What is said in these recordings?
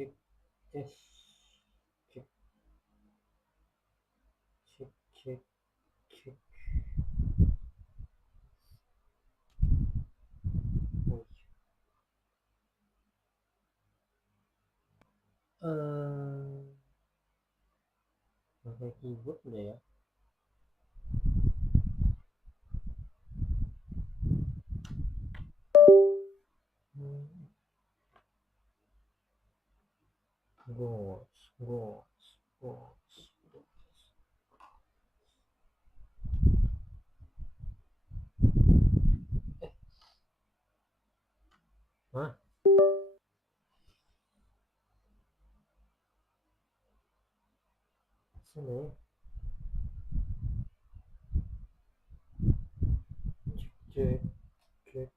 cek tes cek cek cek cek. Wih. Pakai keyboard udah ya. Gos gos gos gos. Hah? Sini cek cek.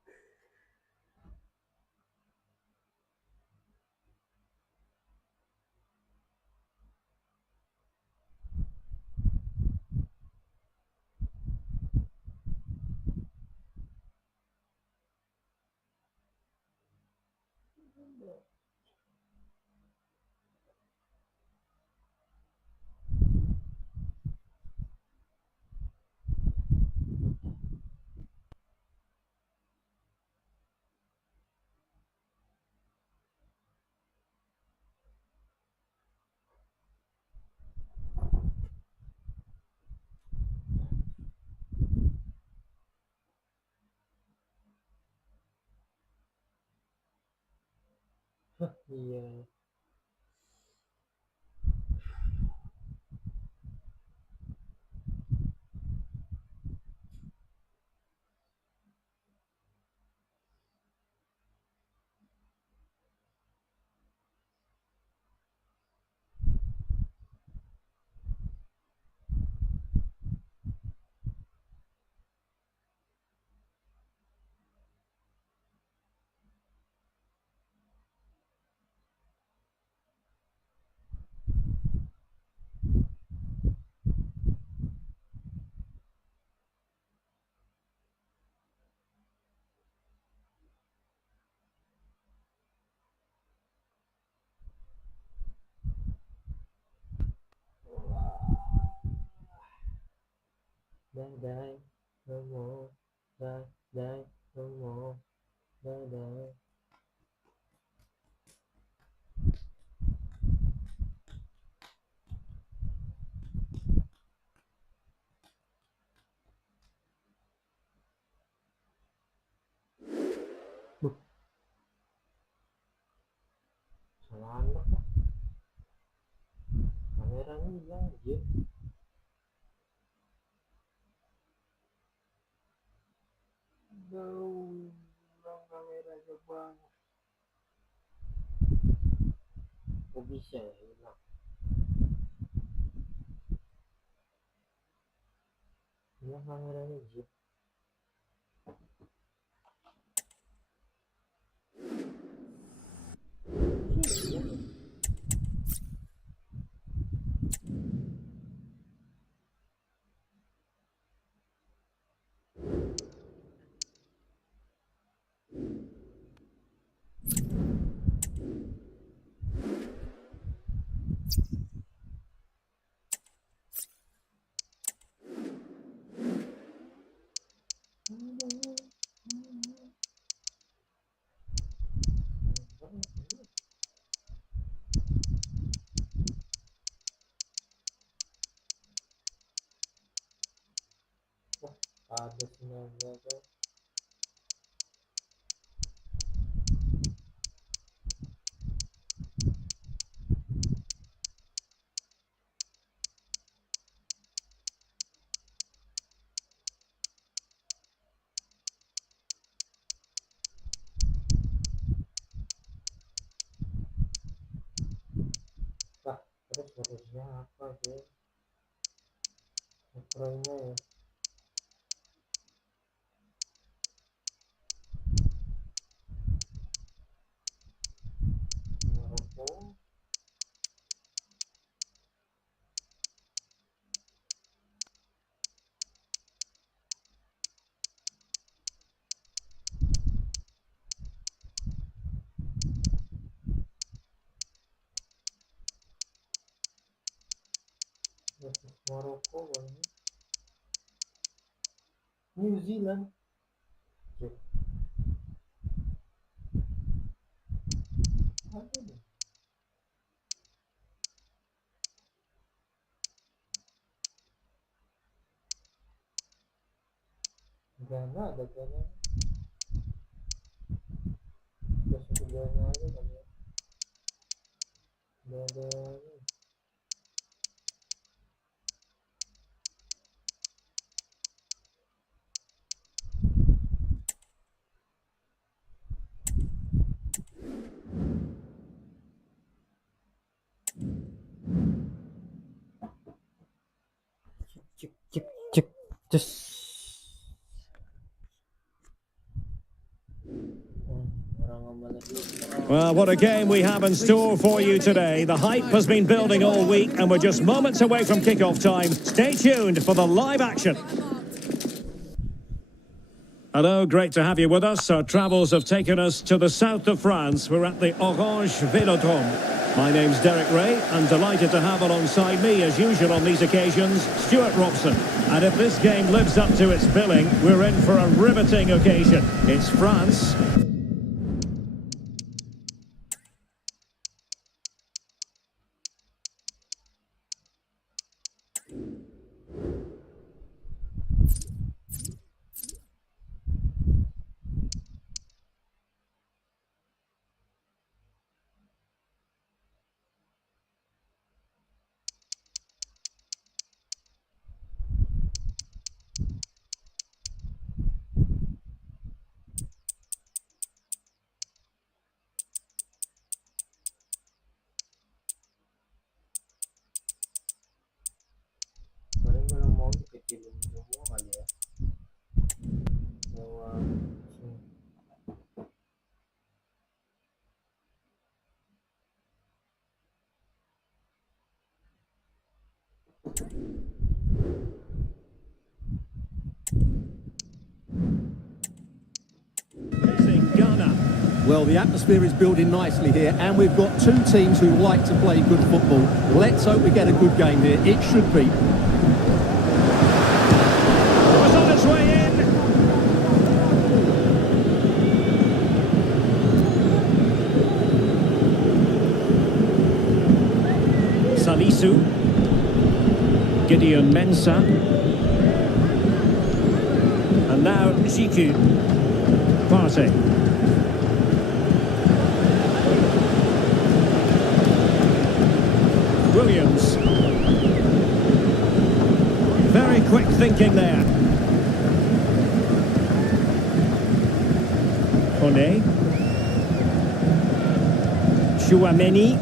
Hah, iya. Dai dai nomo dai dai nomo dai dai. Buh, salah anak lah. Kameranya hilang aja. Jauh hilang kameranya bang. Kok bisa ya hilang? Hilang kameranya aja. Ada semuanya kan. Nah, terus harusnya apa sih? Makronya ya. Maroko. versus Morocco boleh. New Zealand. Cek. Ada deh. Ghana ada Ghana. Besok ke Ghana aja kali ya. Udah ada ini. Cek cek cek cek. Well, what a game we have in store for you today. The hype has been building all week and we're just moments away from kick-off time. Stay tuned for the live action. Hello, great to have you with us. Our travels have taken us to the south of France. We're at the Orange Vélodrome. My name's Derek Ray, and delighted to have alongside me, as usual on these occasions, Stuart Robson. And if this game lives up to its billing, we're in for a riveting occasion. It's France. Paling kalau mau dikecilin semua kali ya. Lewat sini. Well, the atmosphere is building nicely here, and we've got two teams who like to play good football. Let's hope we get a good game here. It should be. It was on its way in. Salisu. Gideon Mensah. And now Ziku. Partey. Williams. Very quick thinking there. Kone. Chouameni.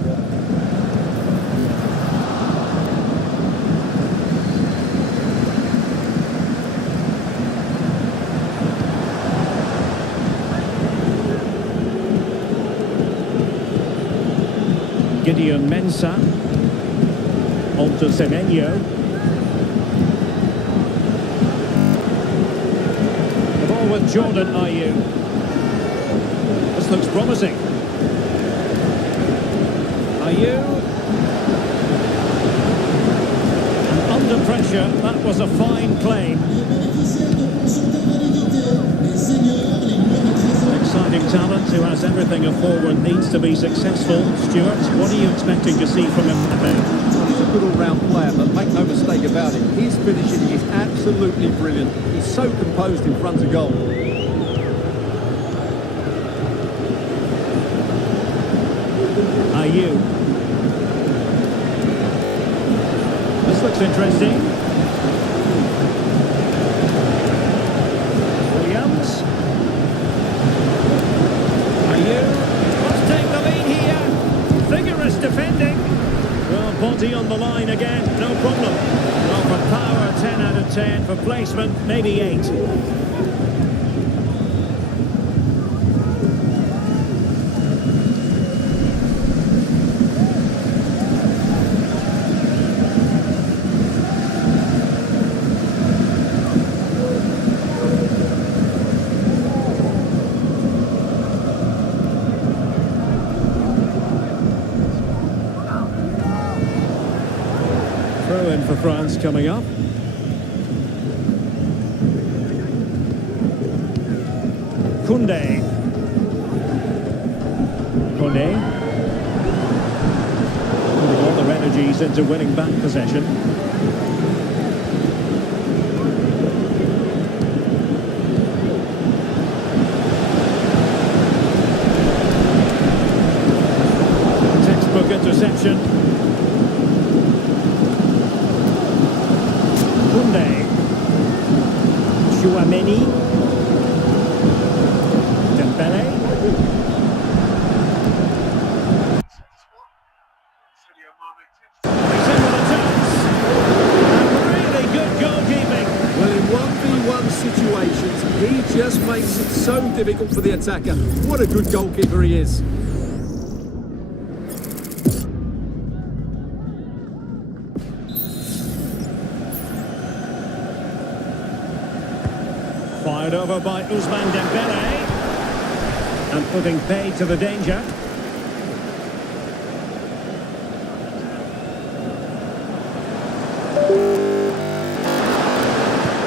Gideon Mensah. On to Senegal. The ball with Jordan Ayew. This looks promising. Ayew. And under pressure, that was a fine claim. Exciting talent who has everything a forward needs to be successful. Stuart, what are you expecting to see from him today? He's a good all-round player, but make no mistake about it, his finishing is absolutely brilliant. He's so composed in front of goal. Ayew. This looks interesting. Williams. Ayew. Let's take the lead here. Vigorous defending. Well, body on the line again, no problem. Well, for power, 10 out of 10. For placement, maybe 8. Throw in for France coming up. Koundé. Putting all their energies into winning back possession. Textbook interception. Koundé. Chouameni. Dembele. Situations, he just makes it so difficult for the attacker. What a good goalkeeper he is. Fired over by Ousmane Dembele. And putting pay to the danger.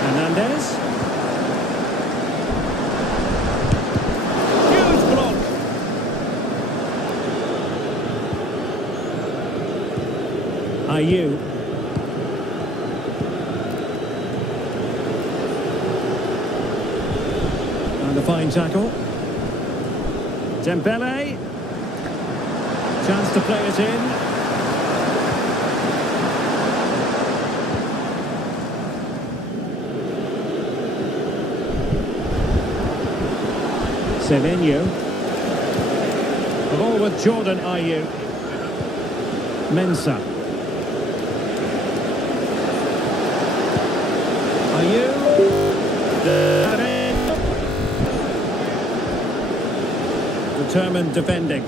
Hernandez. Ayew. And a fine tackle. Dembele. Chance to play it in. Semenyo. The ball with Jordan Ayew. Mensah. Determined defending.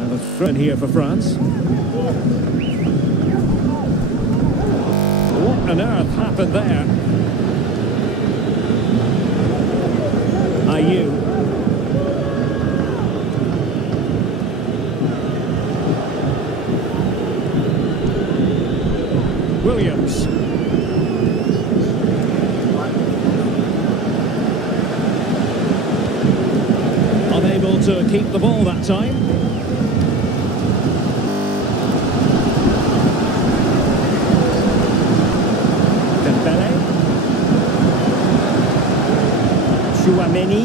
And a throw in here for France. What on earth happened there? Ayew. Williams. Unable to keep the ball that time. Dembele. Chouameni.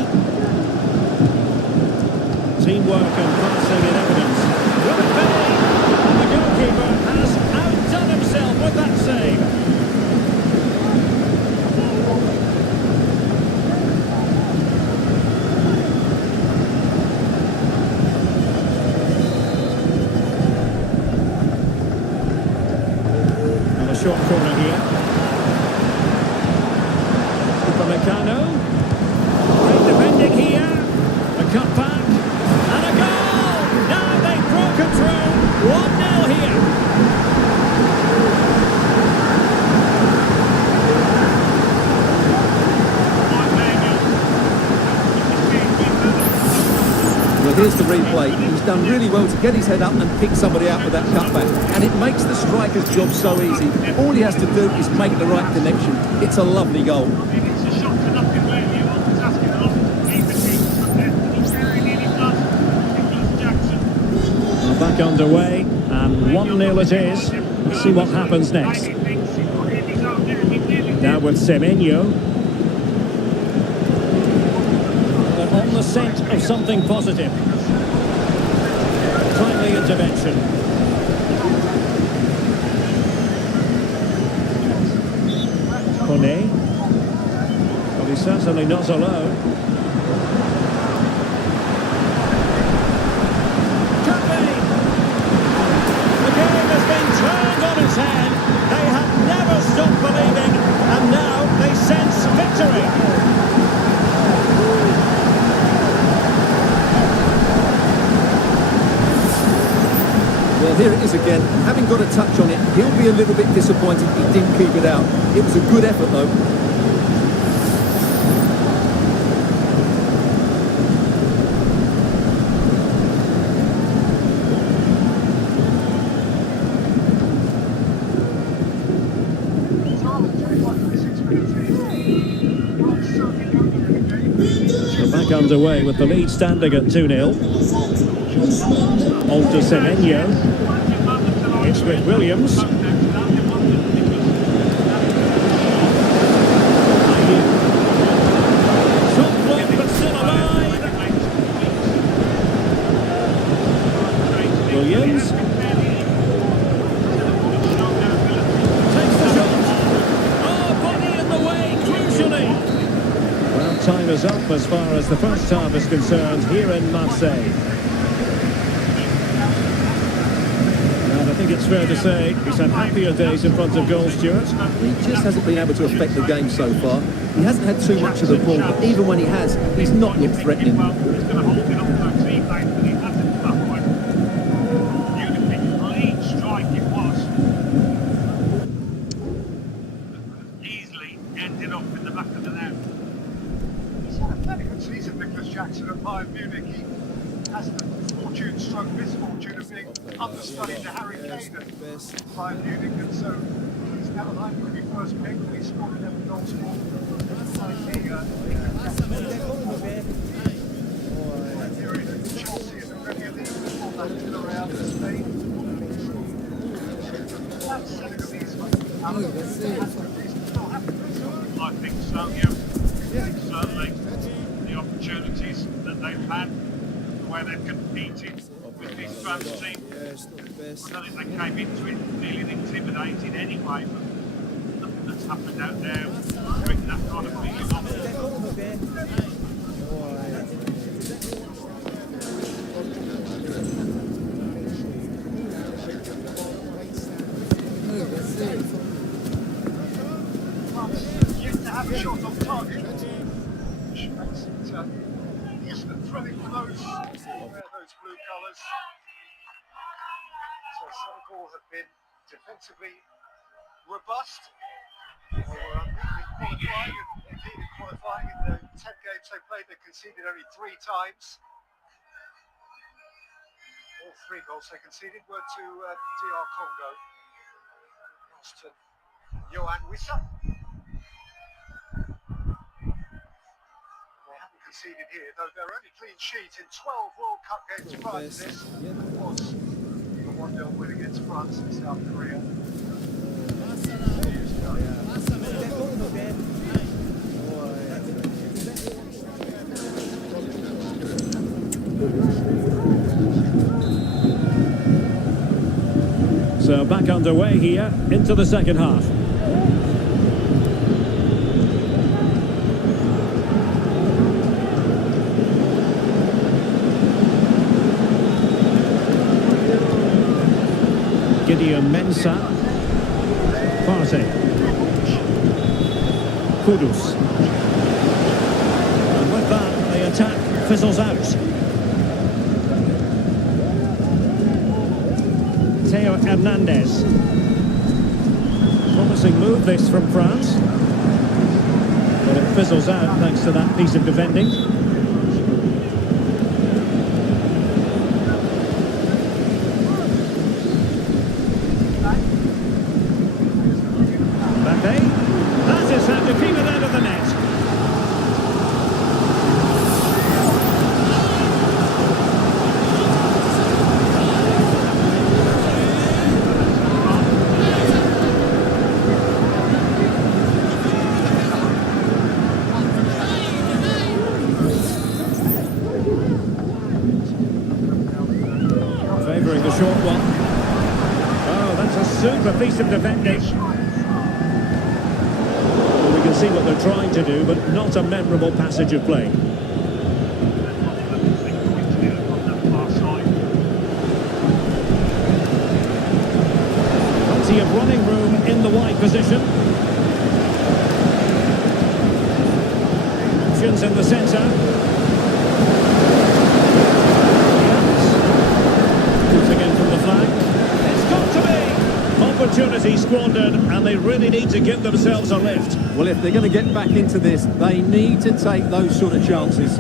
Teamwork and passing in evidence. Will it be? And the goalkeeper has outdone himself with that save. Short corner here. Upamecano. Great defending here. A cut back. And a goal! Now they've broken through. 1-0 here. Well, here's the replay. He's done really well to get his head up and pick somebody out with that cutback. And it makes the striker's job so easy. All he has to do is make the right connection. It's a lovely goal. Well, back underway, and 1-0 it is. Let's see what happens next. Now with Semenyo. They're on the scent of something positive. Timely intervention. Koné. Well, he's certainly not alone. The game has been turned on its head. They have never stopped believing, and now they sense victory. Well, here it is again. Having got a touch on it, he'll be a little bit disappointed he didn't keep it out. It was a good effort, though. Back underway with the lead standing at 2-0. On to Semenyo. It's with Williams. Shot blocked but still alive. Williams. Takes the shot. Oh, body in the way, crucially. Well, time is up as far as the first half is concerned here in Marseille. And I think it's fair to say he's had happier days in front of goal, Stuart. He just hasn't been able to affect the game so far. He hasn't had too much of the ball, but even when he has, he's not looked threatening. Jackson at Bayern Munich, he has the fortune stroke misfortune of being understudied to Harry Kane at Bayern Munich, and so he's now likely to be first pick. He scored 11 goals for Chelsea in the Premier League before that to the Real de Spain. That's Senegalese. I think so, yeah. Certainly. Opportunities that they've had, the way they've competed with this France team. I don't think they came into it feeling intimidated anyway, but nothing that's happened out there bring that kind of feeling on. France yet to have a shot on target. Instant thrilling for those who wear those blue colours. So Senegal have been defensively robust. Or qualifying, and indeed in qualifying in the 10 games they played, they conceded only 3 times. All 3 goals they conceded were to DR Congo. Lost to Yohan Wissa. Conceded here, though their only clean sheet in 12 World Cup games prior to this was the 1-0 win against France in South Korea. So back underway here into the second half. Mensah, Partey, Kudus, and with that the attack fizzles out. Theo Hernandez, promising move this from France, but it fizzles out thanks to that piece of defending. Favouring the short one. Oh, that's a super piece of defending. Well, we can see what they're trying to do, but not a memorable passage of play. Plenty of running room in the wide position. Options in the centre. Opportunity squandered, and they really need to give themselves a lift. Well, if they're going to get back into this, they need to take those sort of chances.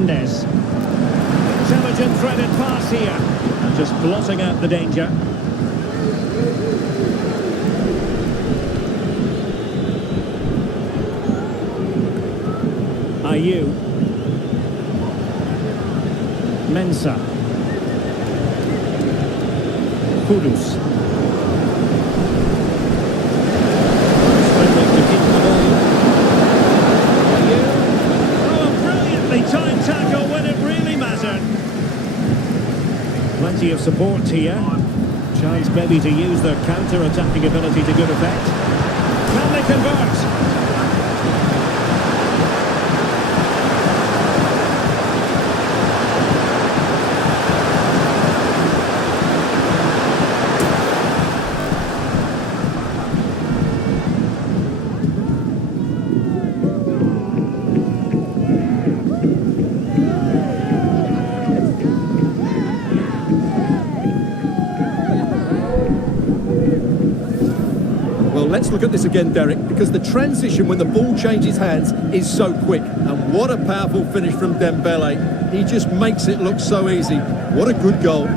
Fernandez. Intelligent threaded pass here. And just blotting out the danger. Ayew. Mensah. Kudus. Struggling to keep the ball. Ayew. Oh, a brilliantly timed tackle when it really mattered. Plenty of support here. Chance maybe to use their counter-attacking ability to good effect. Can they convert? Let's look at this again, Derek, because the transition when the ball changes hands is so quick. And what a powerful finish from Dembele. He just makes it look so easy. What a good goal.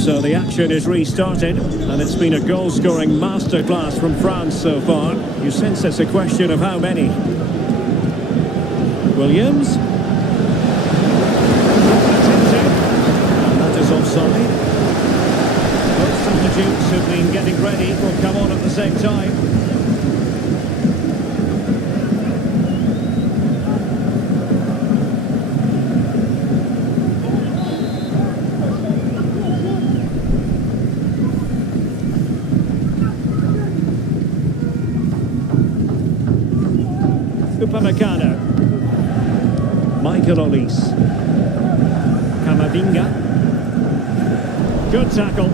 So the action is restarted, and it's been a goal-scoring masterclass from France so far. You sense it's a question of how many. Williams. And that is offside. Both substitutes have been getting ready will come on at the same time. Upamecano. Michael Olise. Camavinga. Good tackle.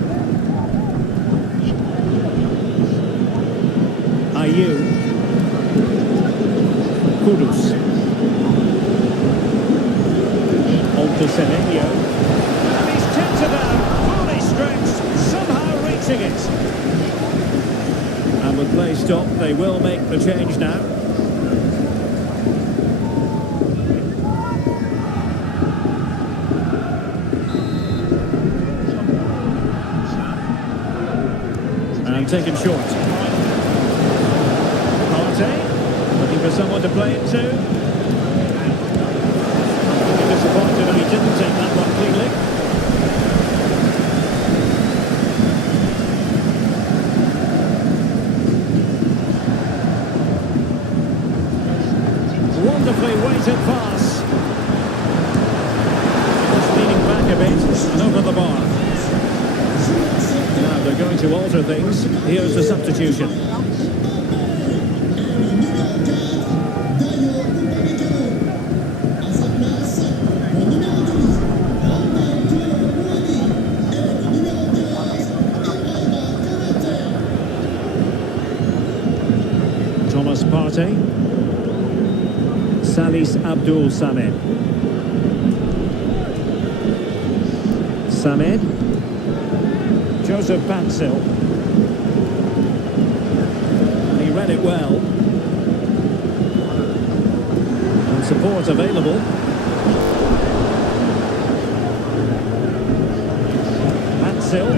Ayew. Kudus. On to Senegal. And he's tipped it out, fully stretched, somehow reaching it. And with play stopped, they will make the change now. And taken short. Partey, looking for someone to play it to. Disappointed that he didn't take that one cleanly. Wonderfully weighted pass. Just leaning back a bit and over the bar. Now they're going to alter things. Here's the substitution. Thomas Partey. Salis Abdul Samed. Samed. Joseph Patzil. And he read it well. And support available. Patzil.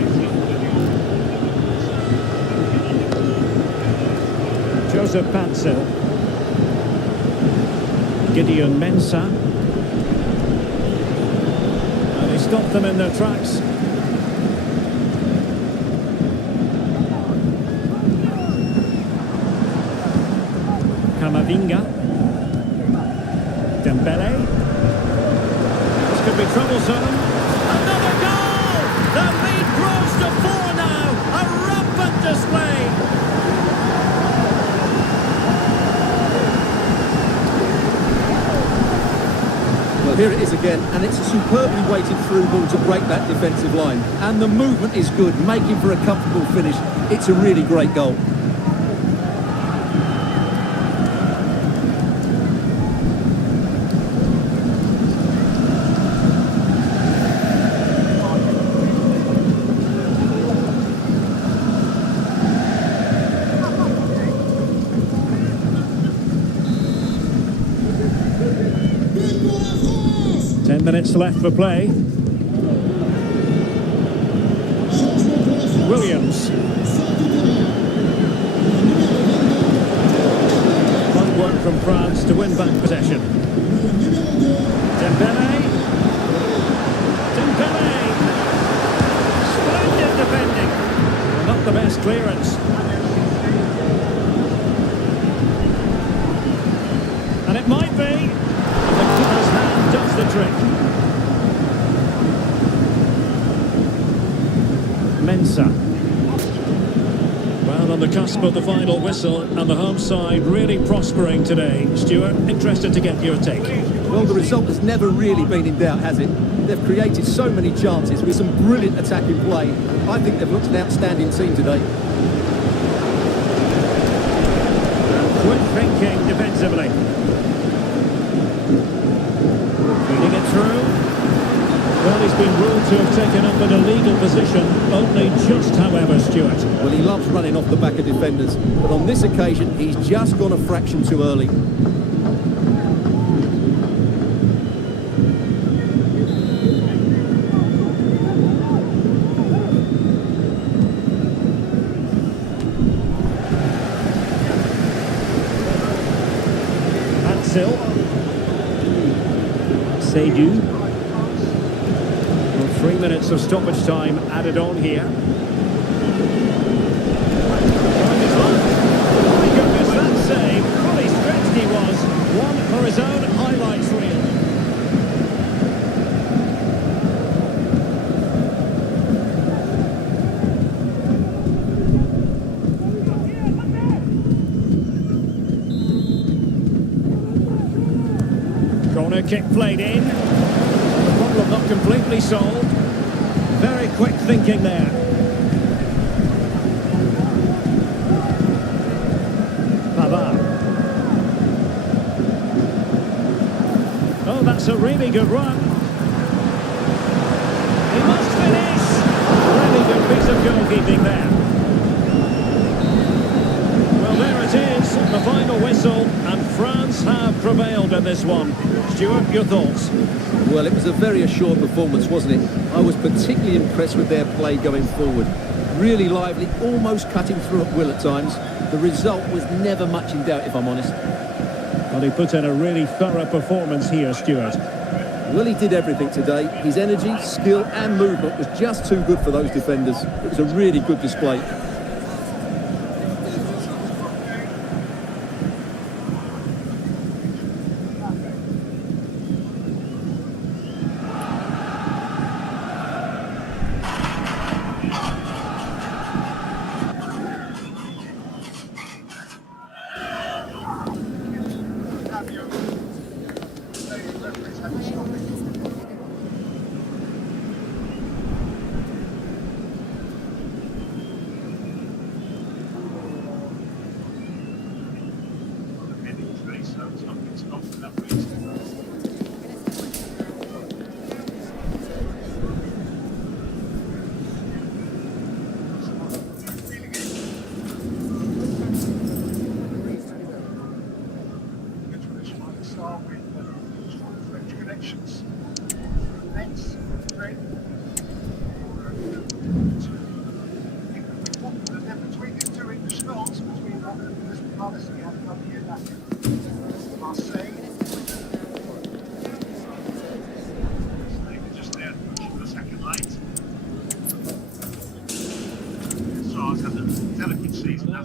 Joseph Patzil. Gideon Mensah. And he stopped them in their tracks. Camavinga. Dembele. This could be troublesome. Another goal! The lead grows to 4 now. A rampant display. Well, here it is again, and it's a superbly weighted through ball to break that defensive line. And the movement is good, making for a comfortable finish. It's a really great goal. minutes left for play. Williams. Fine work from France to win back possession. Dembele. Splendid defending. Not the best clearance. And it might be. The keeper's hand does the trick. Mensah. Well, on the cusp of the final whistle, and the home side really prospering today. Stuart, interested to get your take. Well, the result has never really been in doubt, has it? They've created so many chances with some brilliant attacking play. I think they've looked an outstanding team today. Quick thinking defensively. Feeding it through. Well, he's been ruled to have taken up an illegal position, only just, however, Stuart. Well, he loves running off the back of defenders, but on this occasion, he's just gone a fraction too early. Hatzil. Seydoux. 3 minutes of stoppage time added on here. My goodness, that save. Fully stretched he was. One for his own highlights reel. Corner kick played in. The problem not completely solved. Very quick thinking there. Pavard. Oh, that's a really good run. He must finish. Really good piece of goalkeeping there. Well, there it is, the final whistle, and France have prevailed in this one. Stuart, your thoughts? Well, it was a very assured performance, wasn't it? I was particularly impressed with their play going forward. Really lively, almost cutting through at will at times. The result was never much in doubt, if I'm honest. Well, he put in a really thorough performance here, Stuart. Well, he did everything today. His energy, skill and movement was just too good for those defenders. It was a really good display.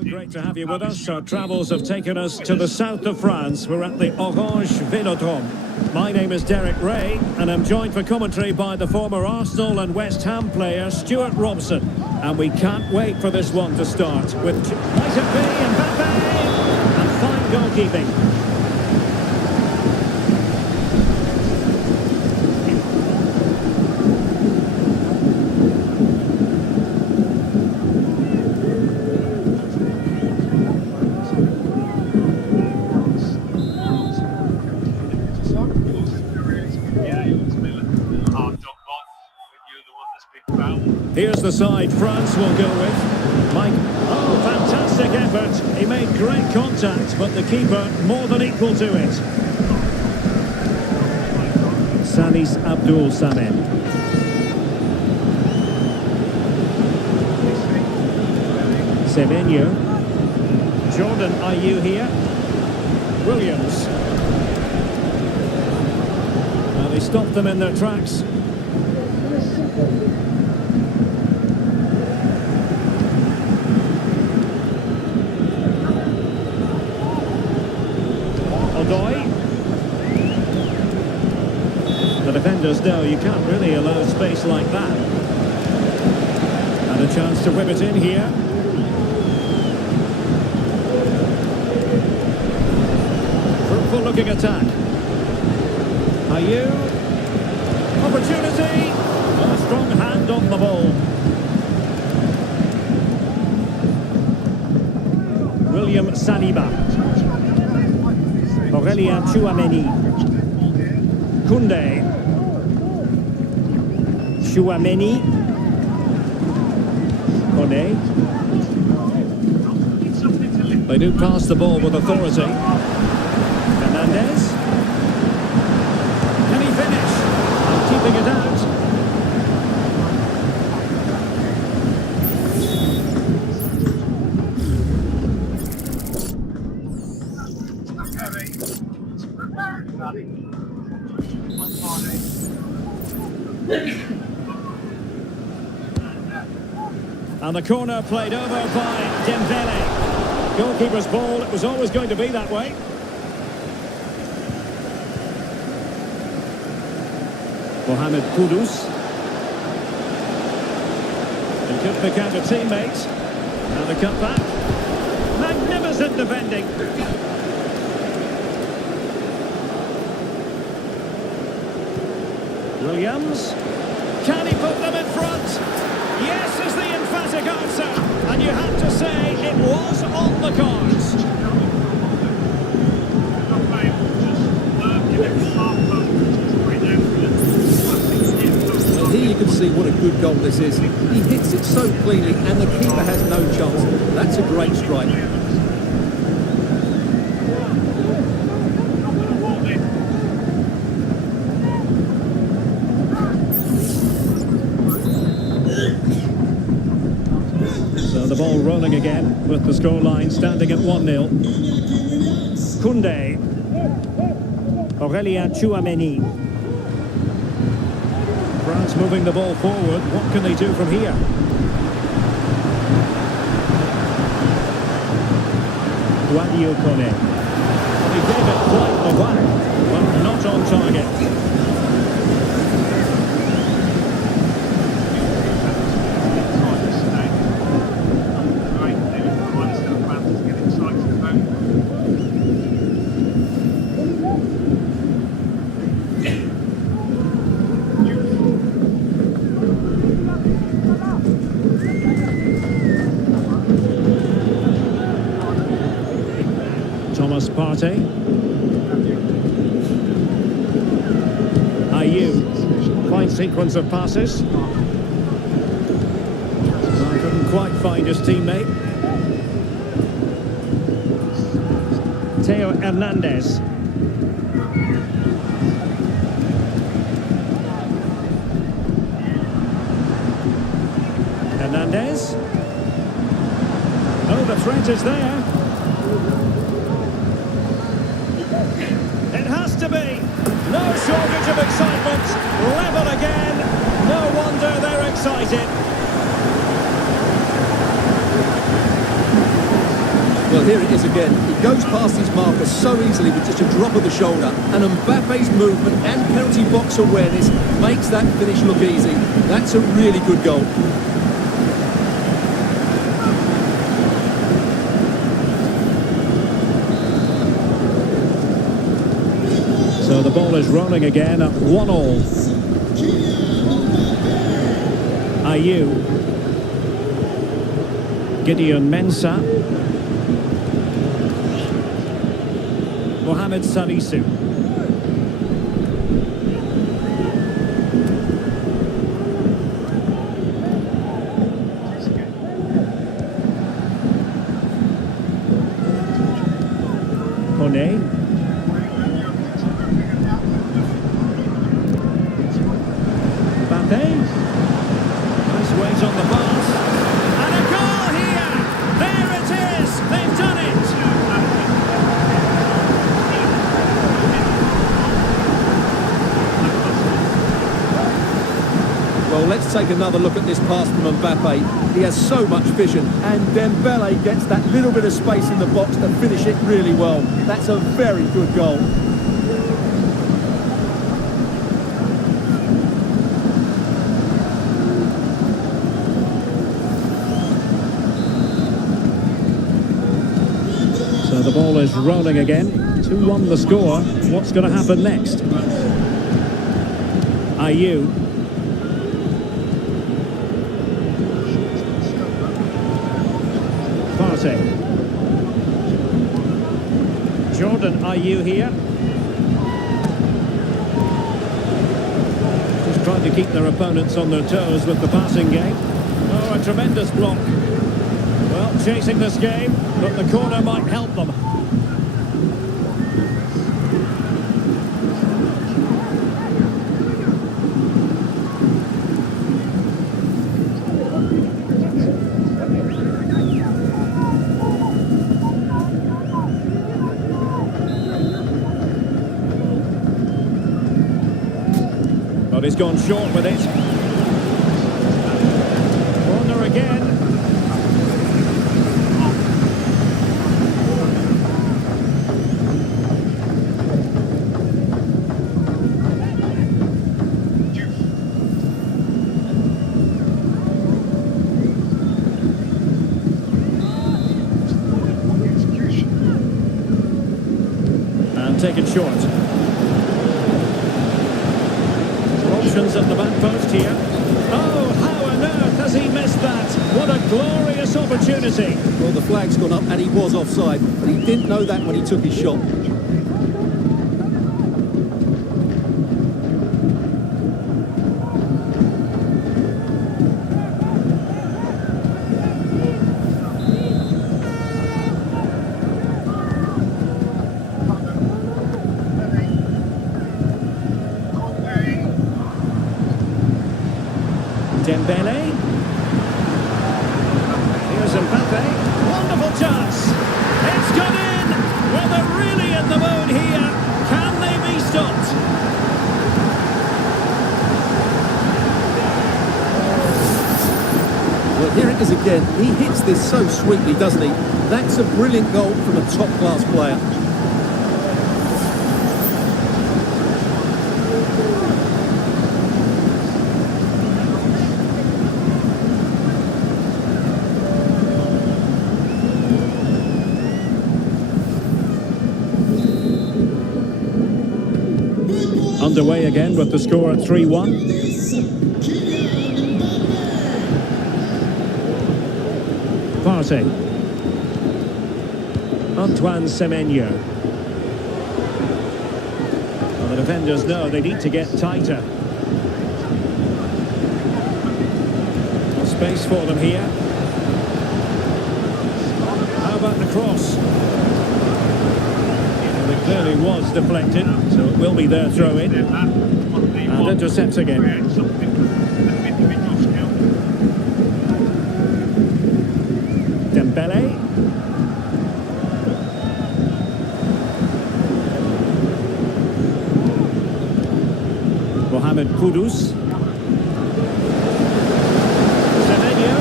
Great to have you with us. Our travels have taken us to the south of France. We're at the Orange Velodrome. My name is Derek Ray, and I'm joined for commentary by the former Arsenal and West Ham player Stuart Robson. And we can't wait for this one to start with might it be Mbappe and fine goalkeeping. Here's the side France will go with. Mike, oh, fantastic effort. He made great contact, but the keeper more than equal to it. Salis Abdul Samed. Semenyo. Jordan Ayew here. Williams. And he stopped them in their tracks. Odoi. The defenders know you can't really allow space like that. And a chance to whip it in here. Fruitful looking attack. Ayew. Opportunity. A strong hand on the ball. William Saliba. Aurélien Tchouameni. Koundé. Tchouameni. Koné. They do pass the ball with authority. Fernandez. Can he finish? And keeping it out. And the corner played over by Dembele. Goalkeeper's ball, it was always going to be that way. Mohamed Kudus. He could pick out a teammate. And the cut back. Magnificent defending. Williams. Can he put them in front? Yes is the emphatic answer. And you have to say it was on the cards. Well, here you can see what a good goal this is. He hits it so cleanly and the keeper has no chance. That's a great strike. So the ball rolling again with the scoreline standing at 1-0. Koundé. Aurélien Tchouameni. France moving the ball forward. What can they do from here? Sadio Koné. He gave it quite the whack, but not on target. Thomas Partey. Ayew. Fine sequence of passes. Couldn't quite find his teammate. Theo Hernandez. Hernandez. Oh, the threat is there. It has to be. No shortage of excitement. Level again. No wonder they're excited. Well, here it is again. He goes past his marker so easily with just a drop of the shoulder. And Mbappe's movement and penalty box awareness makes that finish look easy. That's a really good goal. So the ball is rolling again at 1-1. Ayew. Gideon Mensah. Mohamed Salisu. Koné. Well, let's take another look at this pass from Mbappe. He has so much vision, and Dembele gets that little bit of space in the box to finish it really well. That's a very good goal. So the ball is rolling again. 2-1 the score. What's going to happen next? Ayew. Partey. Jordan Ayew here. Just trying to keep their opponents on their toes with the passing game. Oh, a tremendous block. Well, chasing this game, but the corner might help them. But he's gone short with it. Corner again. And taken short. Options at the back post here. Oh, how on earth has he missed that? What a glorious opportunity. Well, the flag's gone up and he was offside, but he didn't know that when he took his shot. Dembele. Here's Mbappe. Wonderful chance. It's gone in. Well, they're really in the mood here. Can they be stopped? Well, here it is again. He hits this so sweetly, doesn't he? That's a brilliant goal from a top-class player. Underway again with the score at 3-1. Partey. Antoine Semenyo. Well, the defenders know they need to get tighter. Space for them here. How about the cross? It clearly was deflected, so it will be their throw-in. And intercepts again. Dembele. Mohamed Kudus. Semenyo.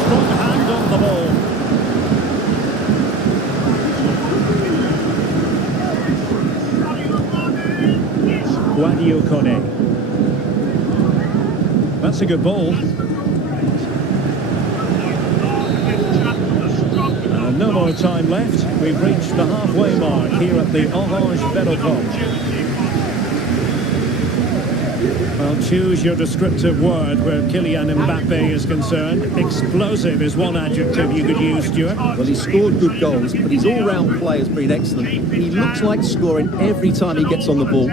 Strong hand on the ball. Kone. That's a good ball. No more time left. We've reached the halfway mark here at the Orange Velodrome. Well, choose your descriptive word where Kylian Mbappe is concerned. Explosive is one adjective you could use, Stuart. Well, he's scored good goals, but his all-round play has been excellent. He looks like scoring every time he gets on the ball.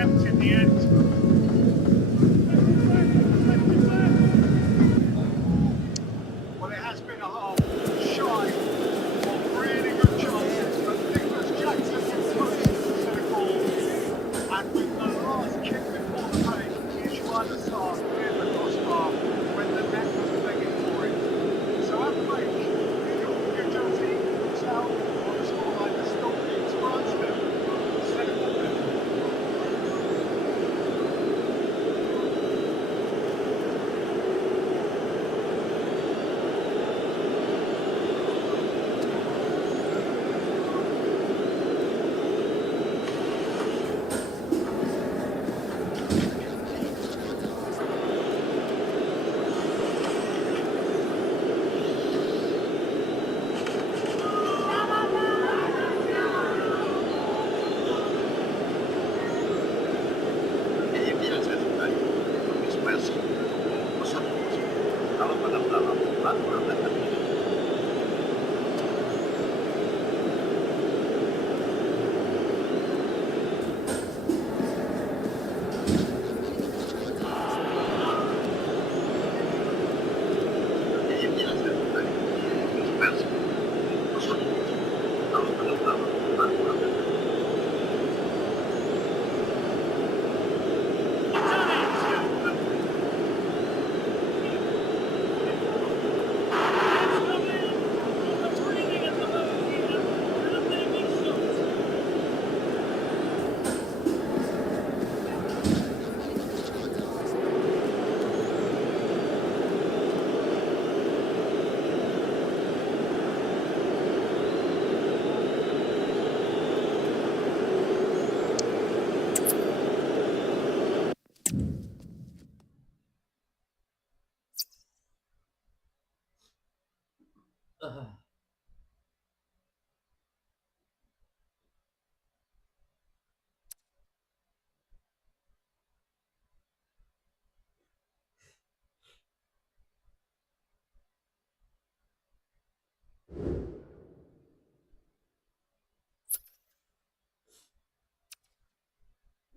Ah,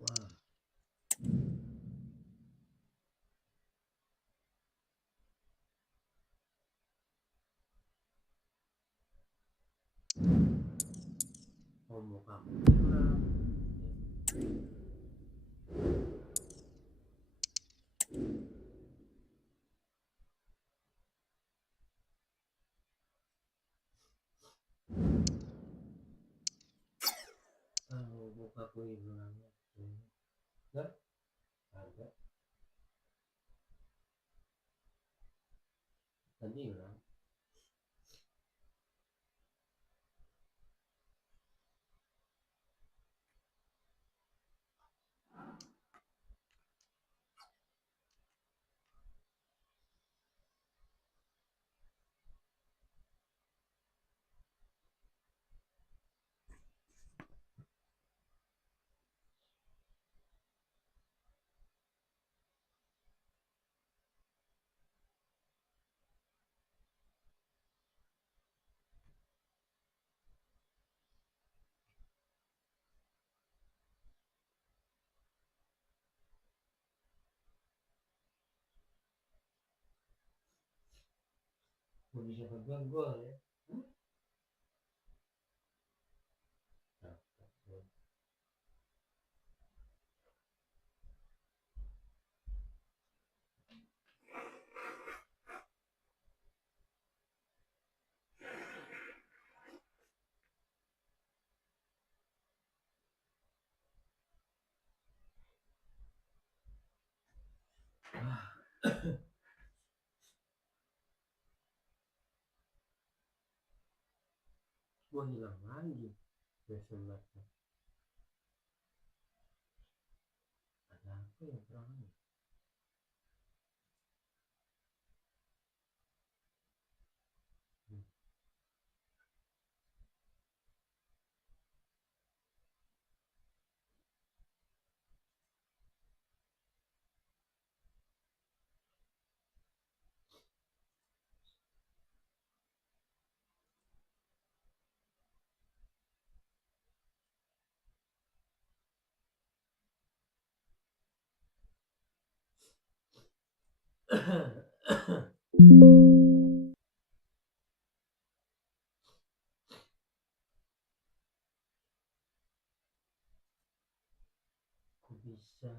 wah, mau muka aku hilang. Mau muka aku hilang. Enggak ada. Tadi hilang. Mau bisa kedua gol ya. Gua hilang lagi. Biasa banget. Ada apa yang kurang? Kok bisa?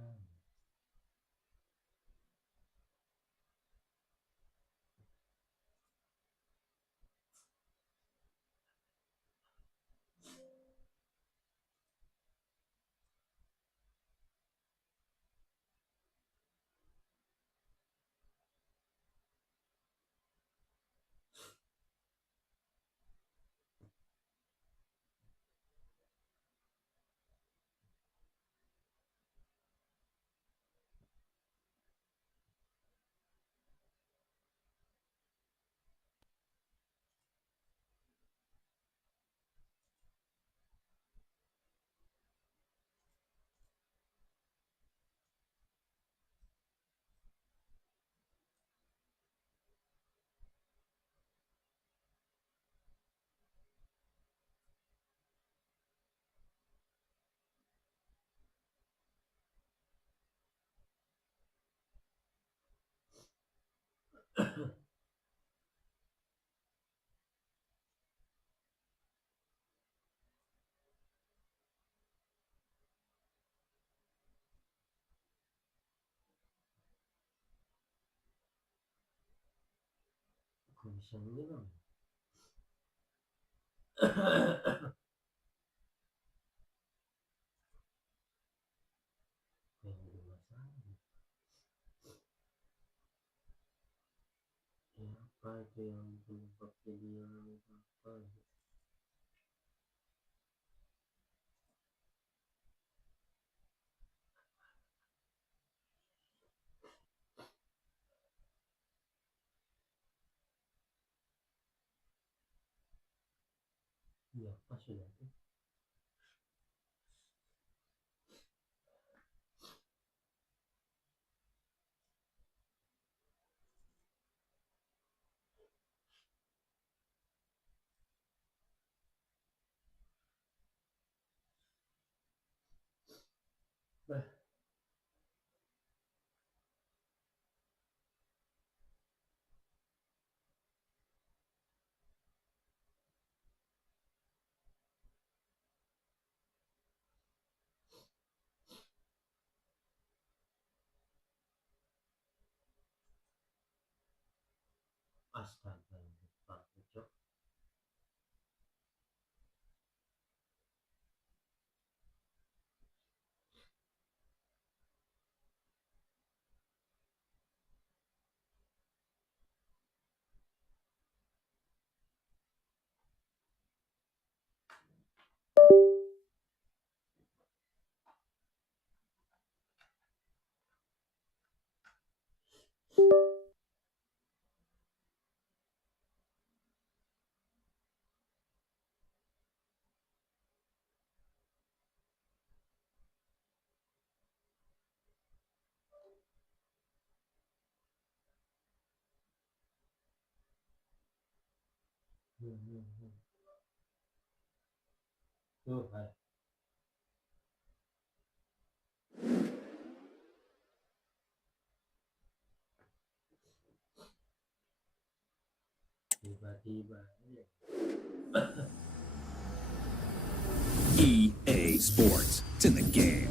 Kok bisa hilang? Yang ada masalah. Ya, apa itu yang penyebab jadi yang apa? Yapma şöyle. Astaga. Farklı çok. Hı. Dur hayır. Tiba-tiba. EA Sports. It's in the game.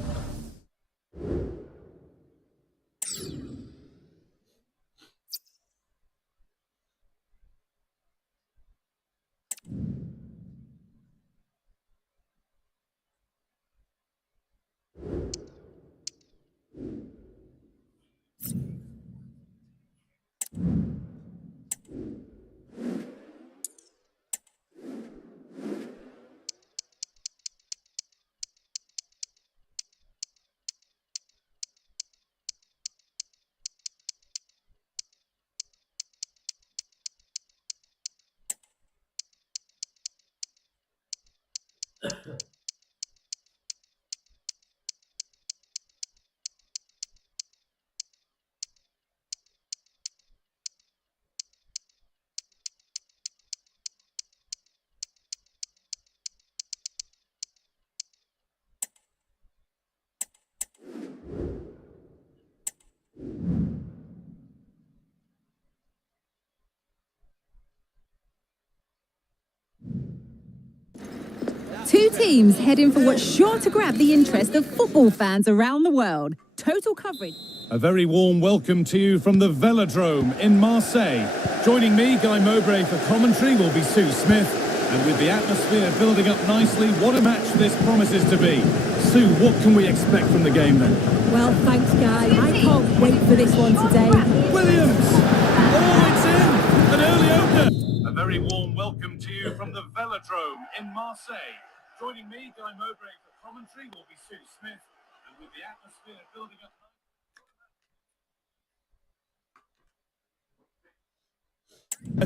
Two teams heading for what's sure to grab the interest of football fans around the world. Total coverage. A very warm welcome to you from the Velodrome in Marseille. Joining me, Guy Mowbray, for commentary will be Sue Smith. And with the atmosphere building up nicely, what a match this promises to be. Sue, what can we expect from the game then? Well, thanks, Guy. I can't wait for this one today. Williams! Oh, it's in! An early opener! A very warm welcome to you from the Velodrome in Marseille. Joining me, Guy Mowbray, for commentary will be Sue Smith. And with the atmosphere building up...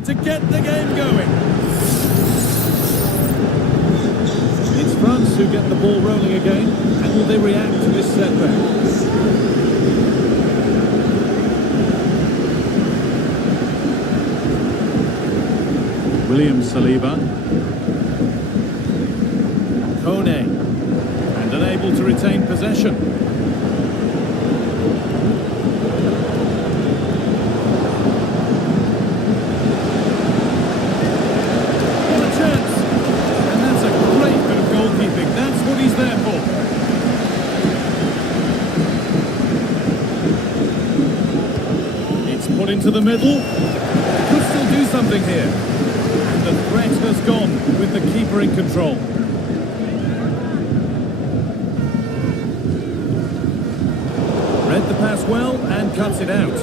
To get the game going. It's France who get the ball rolling again. And will they react to this setback? William Saliba. Kone. And unable to retain possession. What a chance! And that's a great bit of goalkeeping. That's what he's there for. It's put into the middle. Could still do something here. The threat has gone with the keeper in control. Read the pass well and cuts it out.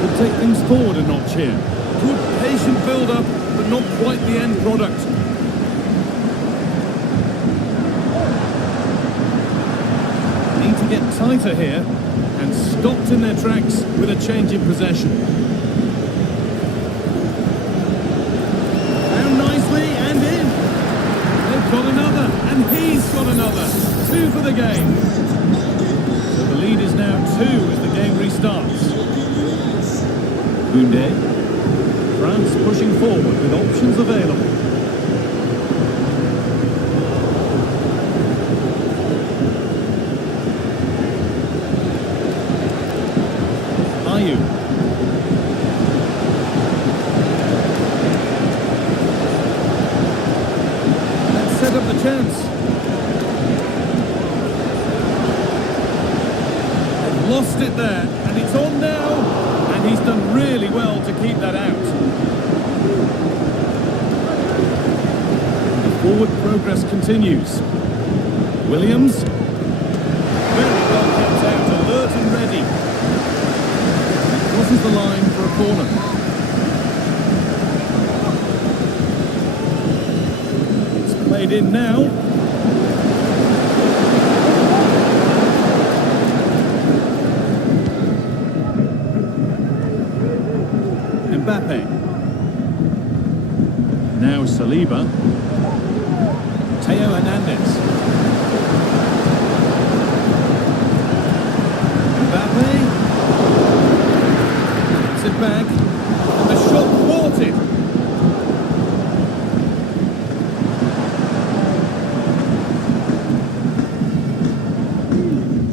Could take things forward a notch here. Good patient build-up, but not quite the end product. Need to get tighter here and stopped in their tracks with a change in possession. Koundé. France pushing forward with options available. Ayew. Let's set up the chance. They've lost it there, and it's on now, and he's done really well to keep that out. The forward progress continues. Williams. Very well kept out, alert and ready. Crosses the line for a corner. It's played in now. Mbappe. Now Saliba. Theo Hernandez. Mbappe. Gets it back. And the shot thwarted.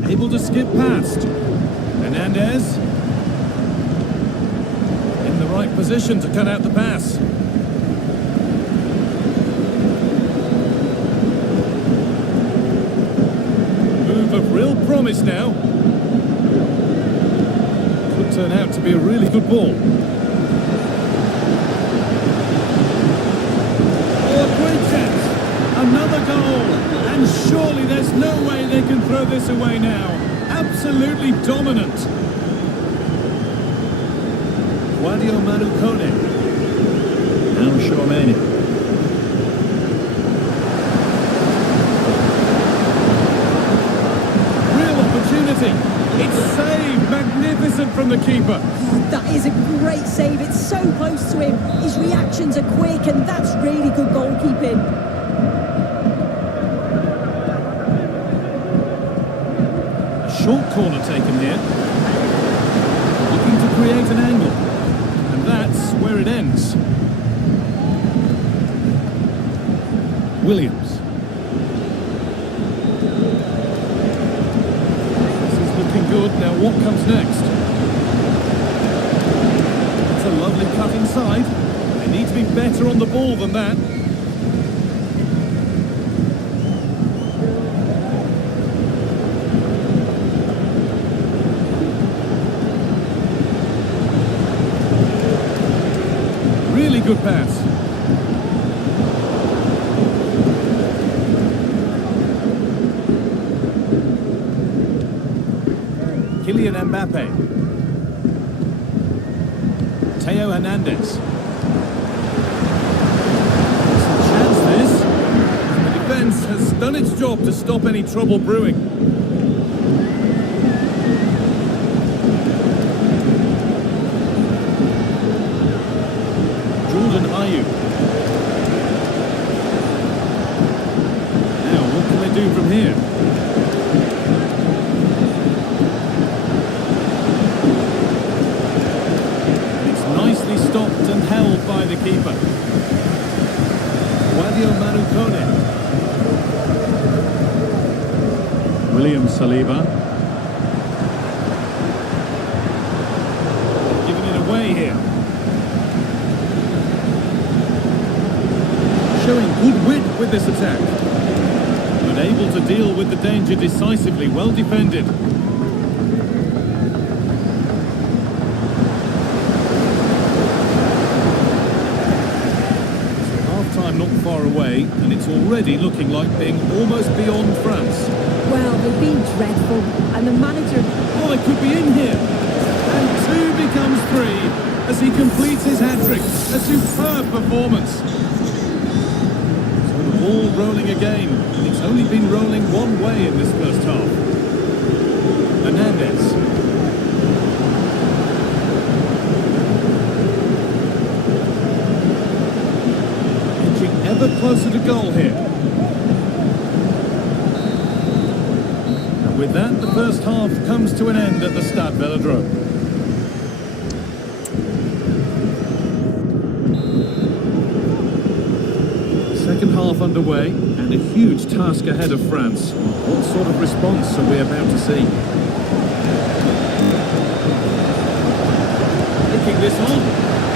Able to skip past. Hernandez. In the right position to cut out the pass. Move of real promise now. Could turn out to be a really good ball. Oh, a great chance. Another goal. And surely there's no way they can throw this away now. Absolutely dominant. Wadio Manu Kone. Now Chouameni. Real opportunity. It's saved. Magnificent from the keeper. That is a great save. It's so close to him. His reactions are quick, and that's really good goalkeeping. A short corner taken here. Looking to create an angle. And that's where it ends. Williams. This is looking good. Now what comes next? That's a lovely cut inside. They need to be better on the ball than that. Really good pass. Kylian Mbappe. Theo Hernandez. Some chance this. And the defence has done its job to stop any trouble brewing. Ayew. Now, what can they do from here? It's nicely stopped and held by the keeper. Wadio Manu Kone. William Saliba. Giving it away here. Showing good wit with this attack, but able to deal with the danger decisively. Well defended. So half-time not far away, and it's already looking like being almost beyond France. Well, they've been dreadful, and the manager... Oh, they could be in here. And 2 becomes 3 as he completes his hat-trick. A superb performance. Ball rolling again, and it's only been rolling one way in this first half. Hernandez. Inching ever closer to goal here. And with that, the first half comes to an end at the Stade Velodrome. half underway and a huge task ahead of France. What sort of response are we about to see? Taking this on,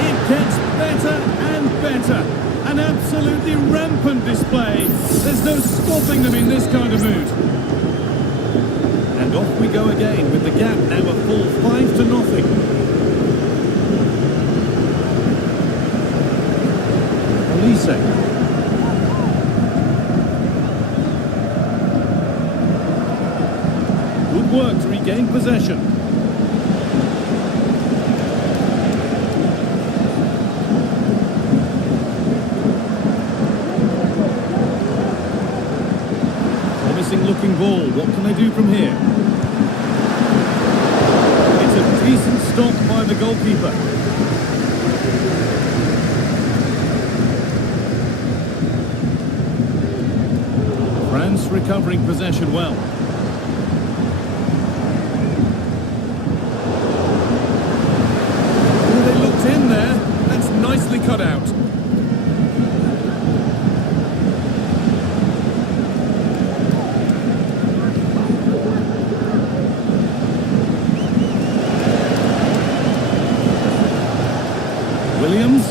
it gets better and better. An absolutely rampant display. There's no stopping them in this kind of mood. And off we go again with the gap now a full 5-0. Elise. Good work to regain possession. Promising looking ball. What can they do from here? It's a decent stop by the goalkeeper. France recovering possession well. Oh, they looked in there. That's nicely cut out. Williams.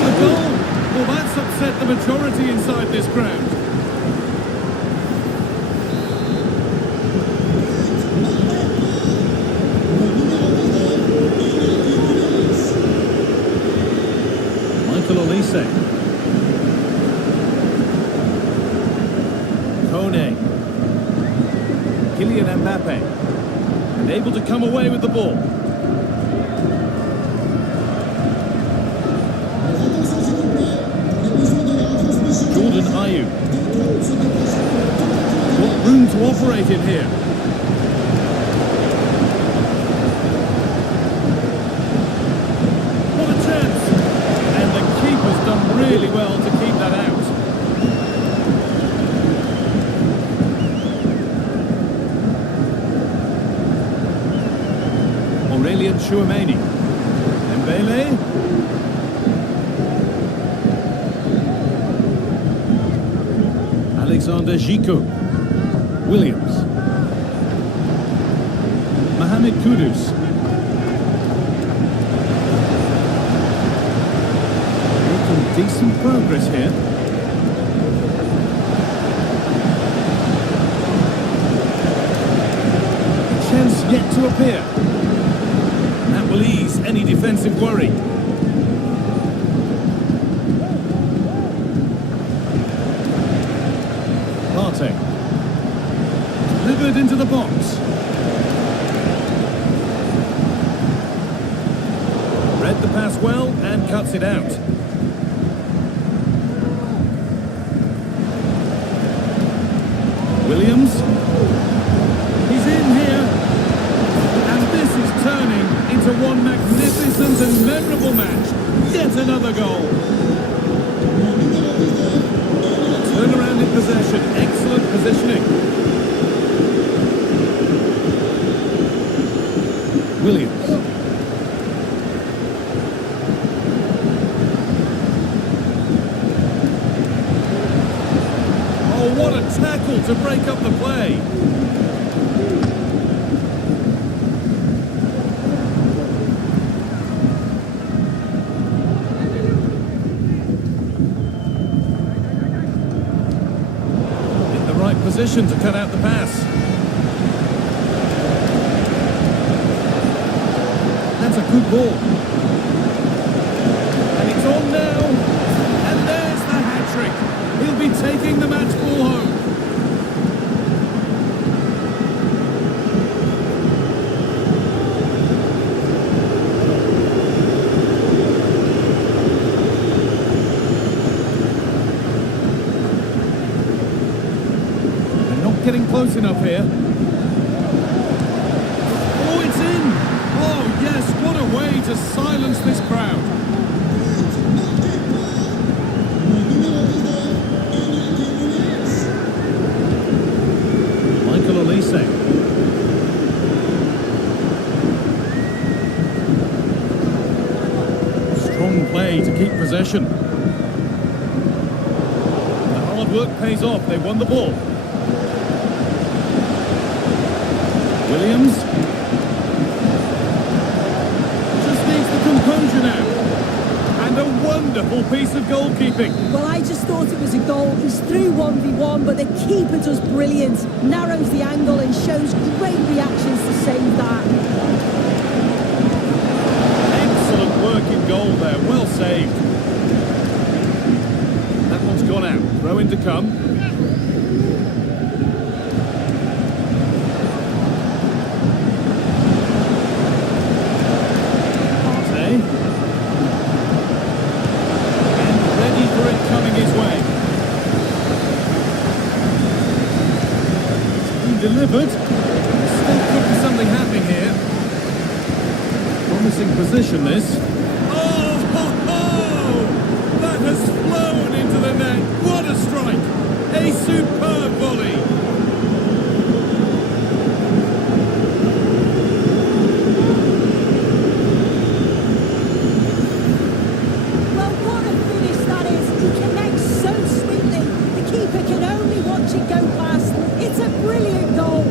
A goal! Well, that's upset the majority inside this crowd. Elise. Kone. Kylian Mbappe. And able to come away with the ball. Jordan Ayew. What room to operate in here. What a chance. Keeper's done really well to keep that out. Aurélien Tchouameni. Dembele. Alexander Gico. Williams. Mohamed Kudus. Decent progress here. Chance yet to appear. That will ease any defensive worry. Partey. Delivered into the box. Read the pass well and cuts it out. Williams, he's in here, and this is turning into one magnificent and memorable match. Yet another goal. Turnaround in possession, excellent positioning. Williams. What a tackle to break up the play. In the right position to cut out the pass. That's a good ball. And it's on now. And there's the hat-trick. He'll be taking the match ball home. They're not getting close enough here. Oh, it's in! Oh, yes, what a way to silence this crowd. Elise. Strong play to keep possession. work pays off. They won the ball. Williams. Just needs the composure now. And a wonderful piece of goalkeeping. Well, I just thought it was a goal. He's through 1v1, but the keeper does brilliant. Narrows the angle and shows great reactions to save that. Excellent work in goal there. Well saved. That one's gone out. Throw in to come. Delivered. Still could be something happening here. Promising position, this. Oh, ho, ho! That has flown into the net. What a strike! A superb volley. Well, what a finish that is. He connects so sweetly. The keeper can only watch it go past. It's a brilliant goal.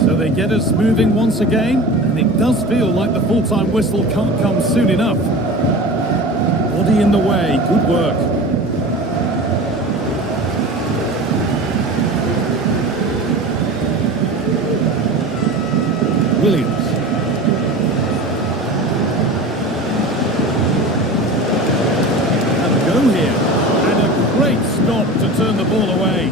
So they get us moving once again, and it does feel like the full-time whistle can't come soon enough. Body in the way, good work. Williams. Have a go here, and a great stop to turn the ball away.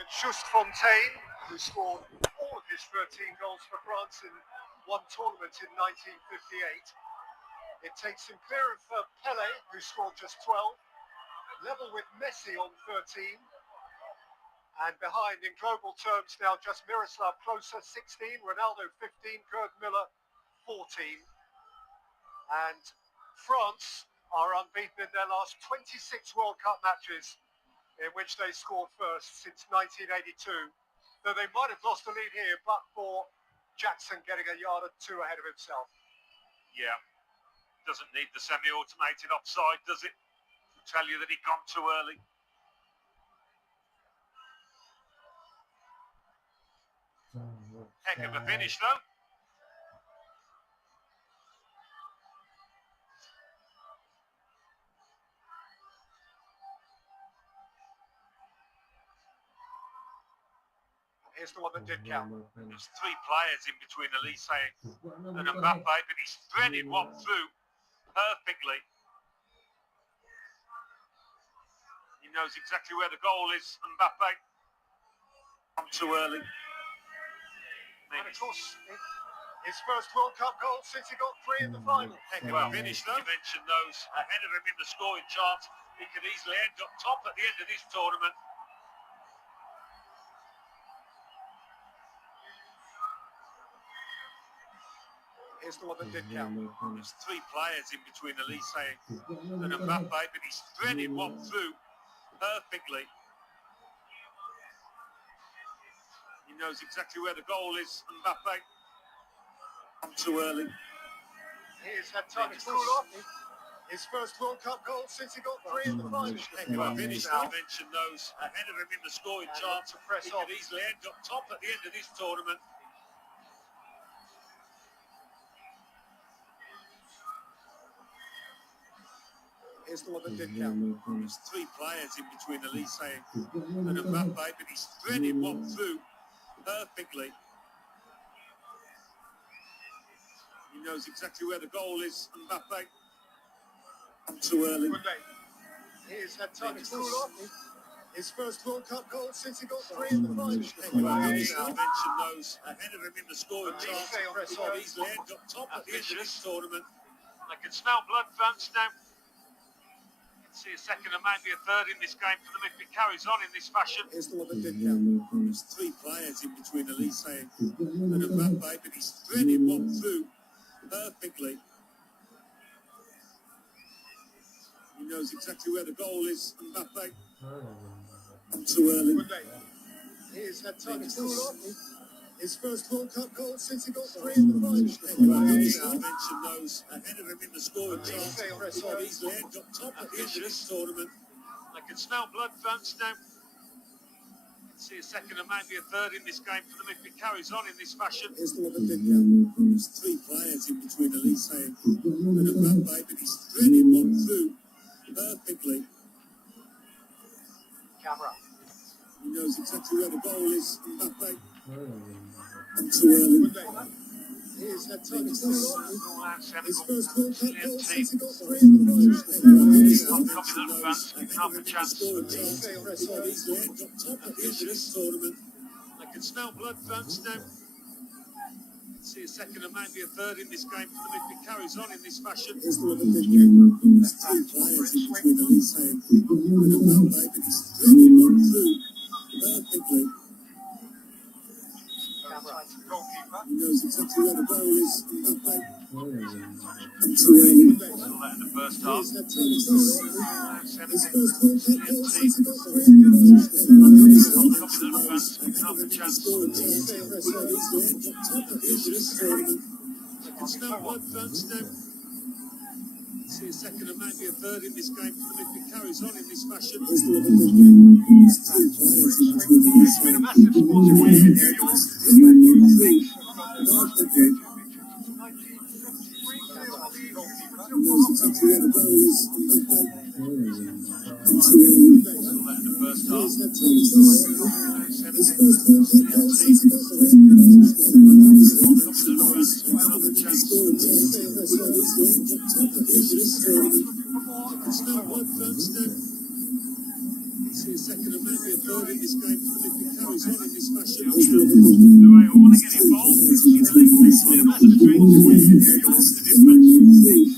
with Just Fontaine, who scored all of his 13 goals for France in one tournament in 1958. It takes him clear of Pele, who scored just 12, level with Messi on 13, and behind in global terms now just Miroslav Klose 16, Ronaldo 15, Gerd Müller 14. And France are unbeaten in their last 26 World Cup matches, in which they scored first since 1982. Though they might have lost the lead here, but for Jackson getting a yard or two ahead of himself. Yeah, doesn't need the semi-automated offside, does it? To tell you that he'd gone too early. Heck of a finish, though. Here's the one that did count. There's three players in between Elise and Mbappe, but he's threaded one through perfectly. He knows exactly where the goal is, Mbappe. Gone too early. And of course, his first World Cup goal since he got 3 in the final. Heck of a finish, though. You mentioned those ahead of him in the scoring chart. He could easily end up top at the end of this tournament. Here's the one that did count. There's three players in between Elise and Mbappe, but he's threaded one through perfectly. He knows exactly where the goal is, Mbappe. Gone too early. He's had time to cool off. His first World Cup goal since he got 3 in the final. Heck of a finish. I mentioned those ahead of him in the scoring chart. He could easily end up top at the end of this tournament. Here's the one that did count. There's three players in between Elise and Mbappe, but he's threaded one through perfectly. He knows exactly where the goal is, Mbappe. Too early. He's had time to cool off. His first World Cup goal since he got 3 in the final. I mentioned those ahead of him in the scoring chart. He could easily end up top at the end of this tournament. I can smell blood, France, now. See a second and maybe a third in this game for them if it carries on in this fashion. Here's the one that did count. There's three players in between Elise and Mbappe, but he's threaded one through perfectly. He knows exactly where the goal is, Mbappe. Too early. He's had time to cool off. His first World Cup goal since he got 3 in the final. I mentioned those ahead of him in the scoring chart. He could easily end up top at the end of this tournament. I can smell blood, France, now. See a second and maybe a third in this game for them if it carries on in this fashion. Here's the one that did count. There's three players in between Elise and Mbappe, but he's threaded one through perfectly. Camera. He knows exactly where the goal is, Mbappe. Too early. He's had time to cool off. His first World Cup goal since he got 3 in the I'm confident France can have a chance. I can smell blood, France, now. See a second and maybe a third in this game for them if it carries on in this fashion. Here's the one that did count. There's three players in between Elise and Mbappe, but he's threaded one through perfectly. He knows exactly where the goal is, Mbappe. Too early. In the first half. He's had time to cool off. His first World Cup goal since he got 3 in the final. Confident France can have a chance. I can smell blood, France, now. See a second and maybe a third in this game for them if it carries on in this fashion. Here's the one that did count. It's been a massive sporting week in New York. See a second and maybe a third in this game if it carries on in this fashion. I want to get involved. We've seen the league literally a massive strange way to do the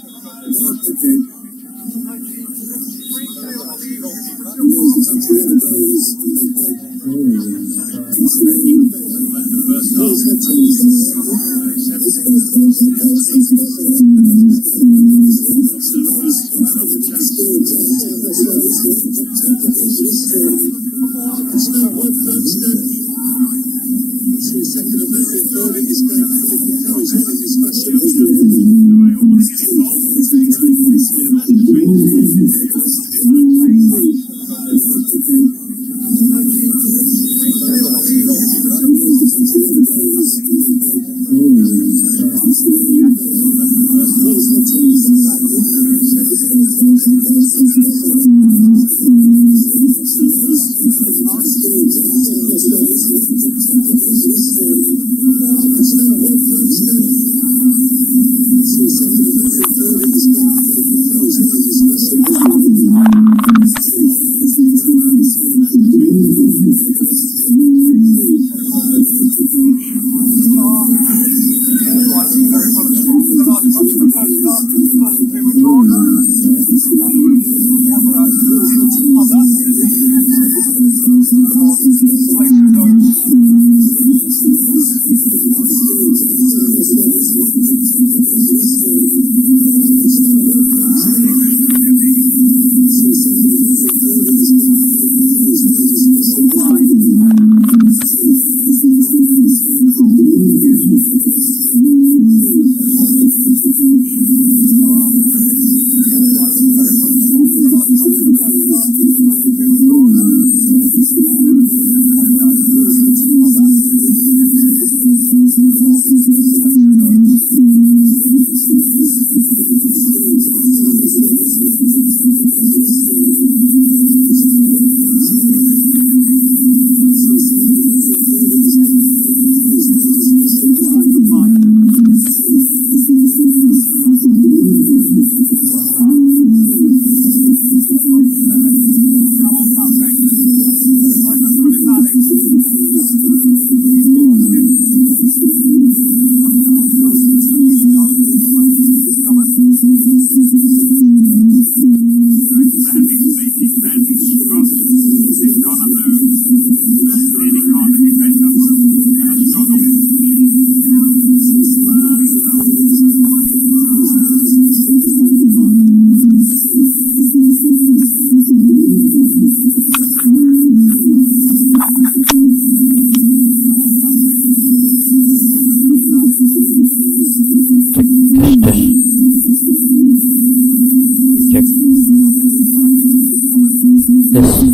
This